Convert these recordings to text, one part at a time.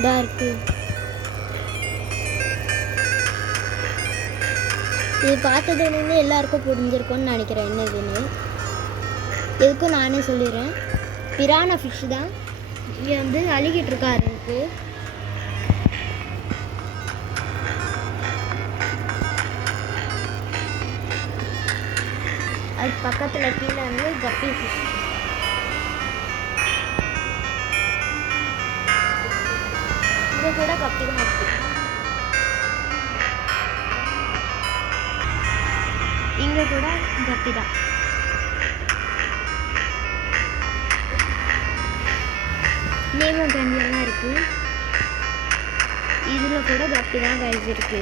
இதா இருக்குது. இது பார்த்ததுலேருந்து எல்லாருக்கும் புரிஞ்சிருக்கும்னு நினைக்கிறேன் என்னதுன்னு. எதுக்கும் நானே சொல்லிடுறேன். பிரானா ஃபிஷ் தான். இங்கே வந்து அழுகிட்டு இருக்காரு இருக்கு. அது பக்கத்தில் கீழே வந்து கப்பி ஃபிஷ். இங்கே கூட கப்பி தான் இருக்குது. இங்கே கூட கப்பி தான். நேமோ கஞ்சியெல்லாம் இருக்குது. இதில் கூட கப்பி தான் கைஸ் இருக்குது.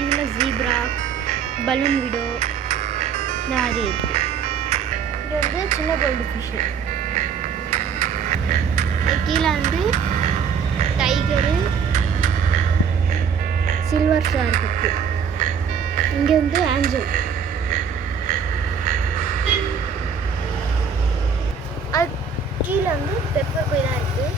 இதில் ஜீப்ரா, பலூன் விடோ இந்த மாதிரி இருக்குது. இது வந்து சின்ன கோல்டு ஃபிஷ்ஷு. கீழே வந்து டைகரு, சில்வர் ஷார்க் இருக்குது. இங்கே வந்து ஆஞ்சல். அது கீழே வந்து பெப்பர் போய் தான் இருக்குது.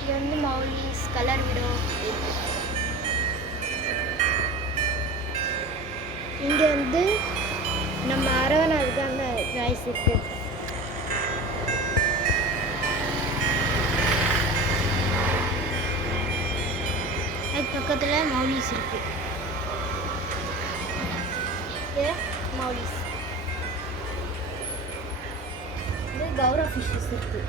இது வந்து மௌலிஸ், கலர் விடோ. இங்கே வந்து நம்ம அரவணாவுக்கு அங்கே ரைஸ் இருக்குது. அது பக்கத்தில் மௌலிஸ் இருக்குது. இது மௌலிஸ். இது கௌரவ ஃபிஷ்ஷஸ் இருக்குது.